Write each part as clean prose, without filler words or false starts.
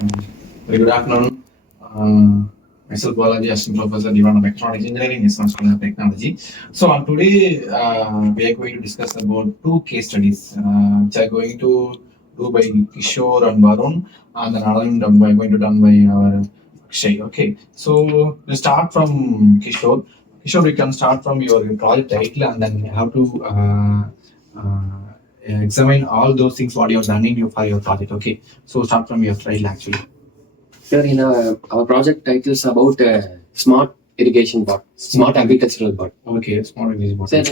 Very good afternoon. Myself, Balaji, Assistant Professor, Department of Electronics Engineering, National School of Technology. So, today we are going to discuss about two case studies, which are going to do by Kishore and Varun, and then another one we are going to done by our Akshay. Okay. So, we start from Kishore. Kishore, we can start from your project title, and then you have to examine all those things what you have done in for your project. Okay. So, start from your title actually. Sir, in our project title is about smart irrigation bot, smart agricultural bot. Okay, smart irrigation bot. Sir,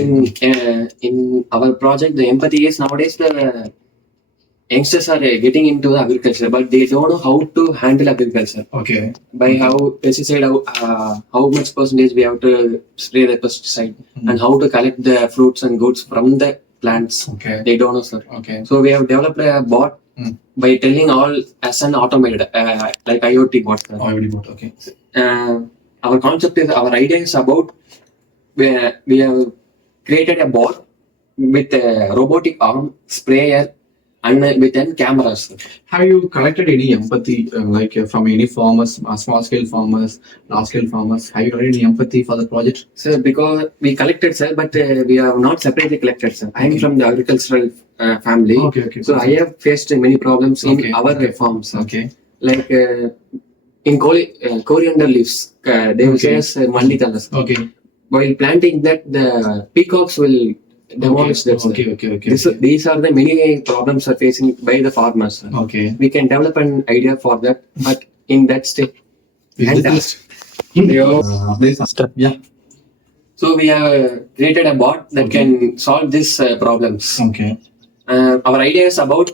in our project, the empathy is nowadays the youngsters are getting into the agriculture, but they don't know how to handle agriculture. Okay. By how pesticide, how much percentage we have to spray the pesticide, and how to collect the fruits and goods from the plants. Okay. They don't know, sir. Okay. So we have developed a bot by telling all as an automated, like IoT bot. IoT bot. Okay. Our concept is, our idea is about we have created a bot with a robotic arm, sprayer, and with then cameras. Have you collected any empathy, from any farmers, small scale farmers, large scale farmers? Have you collected any empathy for the project? Sir, because we collected, sir, but we have not separately collected, sir. I am from the agricultural family. Okay. So I have faced many problems in our farms. Okay. Like in coriander leaves, they will say as mandi talas. Okay. While planting that, the peacocks will demolish that. Okay. These are the many problems are facing by the farmers. Okay. We can develop an idea for that, but in that state. Yeah. So we have created a bot that can solve these problems. Okay. Our idea is about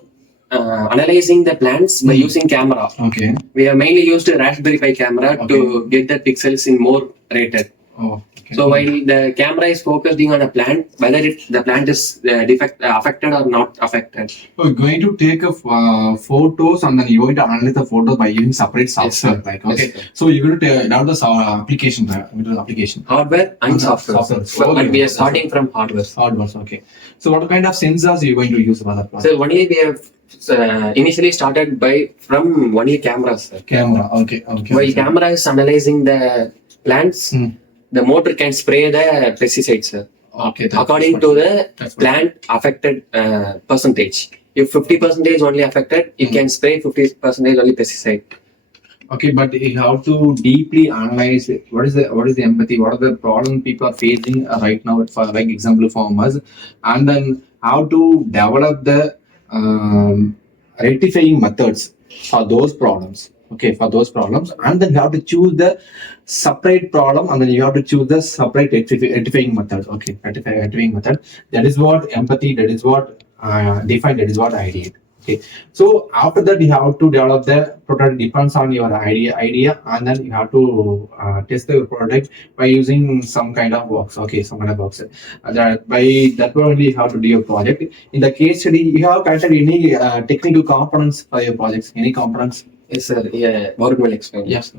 analyzing the plants by using camera. Okay. We have mainly used a Raspberry Pi camera to get the pixels in more rated. Oh. Okay. So while the camera is focusing on a plant, whether the plant is affected or not affected. So you're going to take photos and then you're going to analyze the photos by using separate software. Yes, Okay. Yes, So you're going to download the application. Hardware and software. But we are starting from hardware. Okay. So what kind of sensors are you going to use for that project? So only we have initially started from 1A cameras. Sir. Camera. Okay. While camera is analyzing the plants, the motor can spray the pesticides, sir. Okay. According to the plant affected percentage. If 50% only affected, it can spray 50% only pesticide. Okay, but you have to deeply analyze what is the empathy, what are the problems people are facing right now, for like example farmers, and then how to develop the rectifying methods for those problems. Okay, for those problems, and then you have to choose the separate problem, and then you have to choose the separate rectifying method. Okay, rectifying method. That is what empathy. That is what define. That is what idea. Okay, so after that you have to develop the product. Depends on your idea, and then you have to test the product by using some kind of box. Okay, some kind of box. By that only you have to do your project. In the case study, you have collected any technical components for your projects. Any components? Yes, sir. Yeah, Varun will explain. Yes.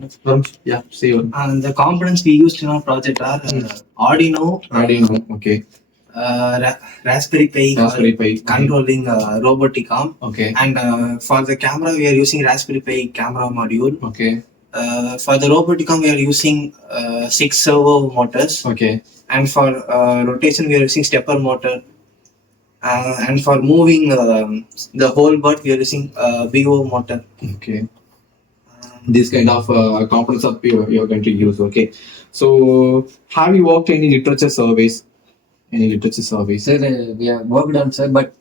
Yeah. See you. And the components we used in our project are Arduino. Okay. Raspberry Pi. Controlling robotic arm. Okay. And for the camera, we are using Raspberry Pi camera module. Okay. For the robotic arm, we are using 6 servo motors. Okay. And for rotation, we are using stepper motor. And for moving the whole bird, we are using BO motor. Okay. This kind of components are you are going to use. Okay. So, have you worked any literature surveys? Sir, we have worked on, sir, but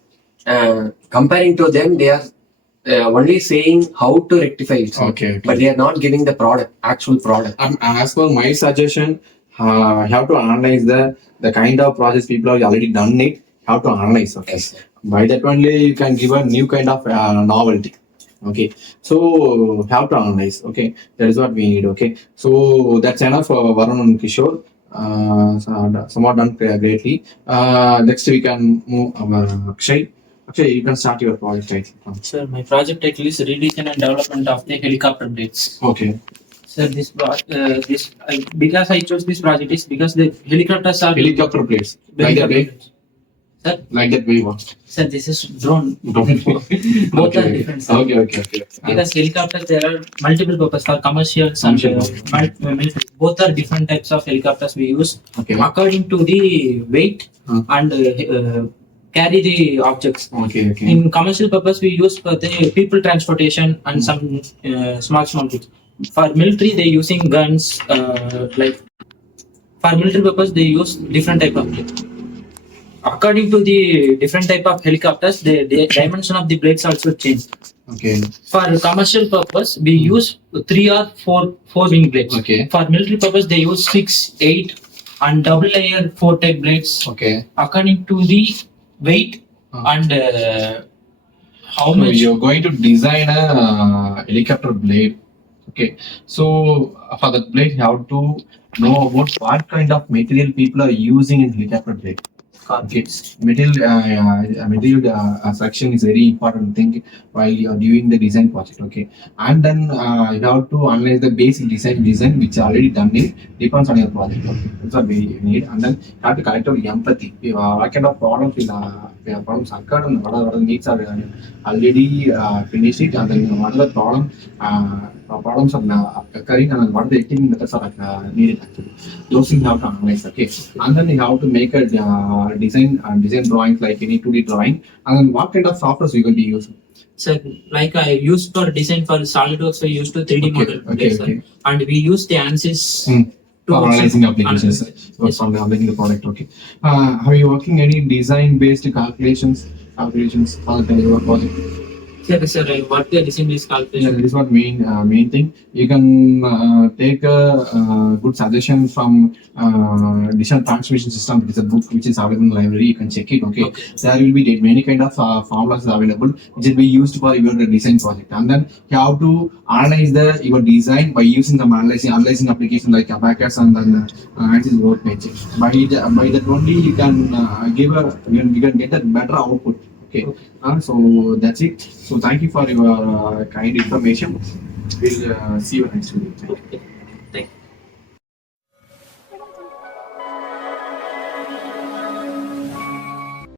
comparing to them, they are only saying how to rectify it. Okay. But they are not giving the actual product. As per my suggestion, you have to analyze the kind of projects people have already done it. How to analyze. Okay. Yes, by that only you can give a new kind of novelty. Okay, so how to analyze. Okay, that is what we need. Okay, so that's enough for Varun and Kishore. Somewhat done greatly. Next we can move our Akshay. Akshay, you can start your project title. Sir, my project title is Ideation and Development of the Helicopter Blades. Okay. Sir, because I chose this project is because the helicopters are Helicopter blades. helicopter blades. Sir, Like that way what? sir, this is drone. Both Both are different, sir. Okay. Because helicopters, there are multiple purpose for commercials and military. Both are different types of helicopters we use Okay. according to the weight and carry the objects. Okay. In commercial purpose, we use for the people transportation and some small things. For military, they using guns. Like for military purpose, they use different type of. According to the different type of helicopters, the dimension of the blades also change. Okay. For commercial purpose, we use 3 or 4 wing blades. Okay. For military purpose, they use 6, 8, and double layer 4 type blades. Okay. According to the weight and how So much. you're going to design a helicopter blade. Okay. So for that blade, you have to know about what kind of material people are using in helicopter blade. Okay. Material section is very important thing while you are doing the design project. Okay. And then you have to analyze the basic design which are already done in depends on your project. Okay. That's what we need. And then you have to collect your empathy. What kind of problems problems occurred and what are the needs are already finished it, and then what are the problems are occurring, and then what are the technical methods are needed actually. Those things you have to analyze. Okay. And then you have to make a design drawings like any 2D drawing, and then what kind of software you going to use. So, like I used for design for SolidWorks, I used to 3D model. Okay. And we use the ANSYS For analyzing applications. So it's on the product. Okay. Are you working any design based calculations for your project? Yes, sir. What the design is Yeah, calculation. this is what main thing. You can take a good suggestion from Digital Transmission System. It's a book which is available in the library. You can check it. Okay. There will be many kind of formulas available which will be used for your design project. And then you have to analyze your design by using some analyzing application like Abacus and then ANSYS Workbench. By that only you can you can get a better output. Okay. So that's it. So thank you for your kind information. We'll see you next week.